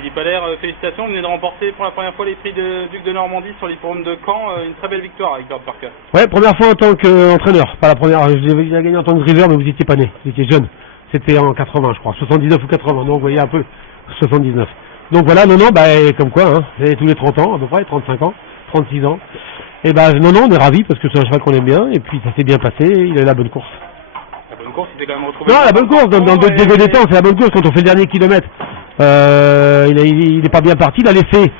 Philippe Allaire, félicitations, vous venez de remporter pour la première fois les prix de Duc de Normandie sur l'hippodrome de Caen, une très belle victoire avec Bird Parker. Ouais, première fois en tant qu'entraîneur, pas la première, j'ai gagné en tant que driver, mais vous étiez pas né, vous étiez jeune. C'était en 80 je crois, 79 ou 80, donc vous voyez un peu, 79. Donc voilà, non, comme quoi, hein, c'est tous les 30 ans à peu près, 35 ans, 36 ans. Et non, on est ravis parce que c'est un cheval qu'on aime bien, et puis ça s'est bien passé, il a eu la bonne course. La bonne course, il s'est quand même retrouvé... Non, la bonne course, dans le Diego des temps, c'est la bonne course quand on fait le dernier kilomètre. Il n'est pas bien parti, il a laissé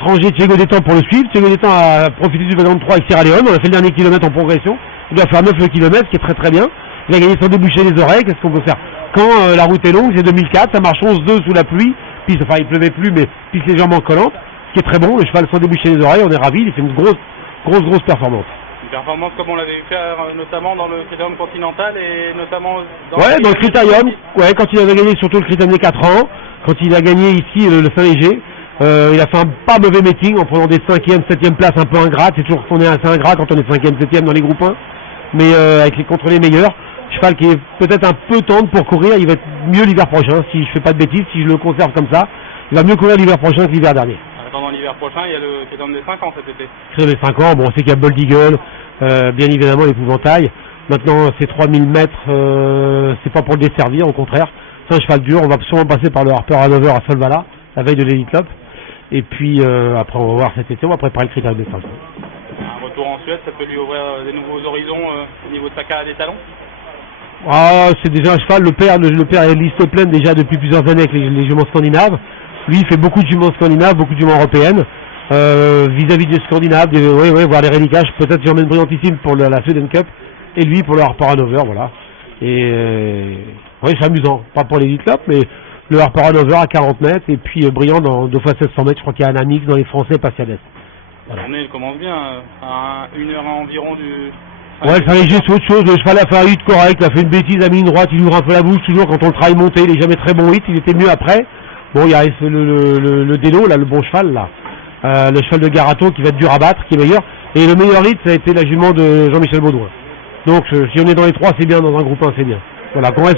ranger Diego des temps pour le suivre. Diego des temps a profité du wagon de 3 avec Sierra Leone, on a fait le dernier kilomètre en progression. Il doit faire 9 km, ce qui est très très bien. Il a gagné sans déboucher les oreilles, qu'est-ce qu'on peut faire? Quand la route est longue, c'est 2004, ça marche 11-2 sous la pluie, puis enfin il pleuvait plus, mais puis les jambes en collant, ce qui est très bon, le cheval sans déboucher les oreilles, on est ravis, il fait une grosse performance. Une performance comme on l'avait vu faire notamment dans le Critérium Continental et notamment dans le Critérium, quand il avait gagné surtout le Critérium des 4 ans, quand il a gagné ici le Saint-Léger, il a fait un pas mauvais meeting en prenant des 5e, 7e places un peu ingrates, c'est toujours qu'on est assez ingrat quand on est 5e, 7e dans les groupes 1, mais contre les meilleurs, cheval qui est peut-être un peu tendre pour courir, il va être mieux l'hiver prochain, si je fais pas de bêtises, si je le conserve comme ça, il va mieux courir l'hiver prochain que l'hiver dernier. Attendant l'hiver prochain, il y a le Critérium des 5 ans cet été. Critérium des 5 ans, bon, on sait qu'il y a Bold Eagle, bien évidemment l'épouvantail. Maintenant, ces 3000 mètres, c'est pas pour le desservir, au contraire. C'est un cheval dur, on va sûrement passer par le Harper Hanover à Solvala, la veille de l'Elite Club. Et puis, après, on va voir cet été, on va préparer le Critérium des 5 ans. Un retour en Suède, ça peut lui ouvrir des nouveaux horizons au niveau de sa carrière des talons. Ah, c'est déjà un cheval, le père est liste pleine déjà depuis plusieurs années avec les juments scandinaves. Lui, il fait beaucoup de juments scandinaves, beaucoup de juments européennes. Vis-à-vis des Scandinaves, voir les rélicages, peut-être j'emmène Brillantissime pour la Sweden Cup, et lui pour le Harper Hanover, voilà. Et c'est amusant, pas pour l'Elite Club, mais le Harper Hanover à 40 mètres, et puis Brillant dans 2 fois 1600 mètres, je crois qu'il y a un Amix dans les Français, Patiades. Voilà. La journée elle commence bien, à 1 heure environ du... Ouais, il fallait juste autre chose, le cheval a fait un hit correct, il a fait une bêtise, a mis une droite, il ouvre un peu la bouche, toujours quand on le travaille monté, il est jamais très bon hit, il était mieux après. Bon, il y a le Délo, là, le bon cheval, là. Le cheval de Garato qui va être dur à battre, qui est meilleur. Et le meilleur hit, ça a été la jument de Jean-Michel Baudouin. Donc, si on est dans les 3, c'est bien, dans un groupe 1, c'est bien. Voilà, qu'on reste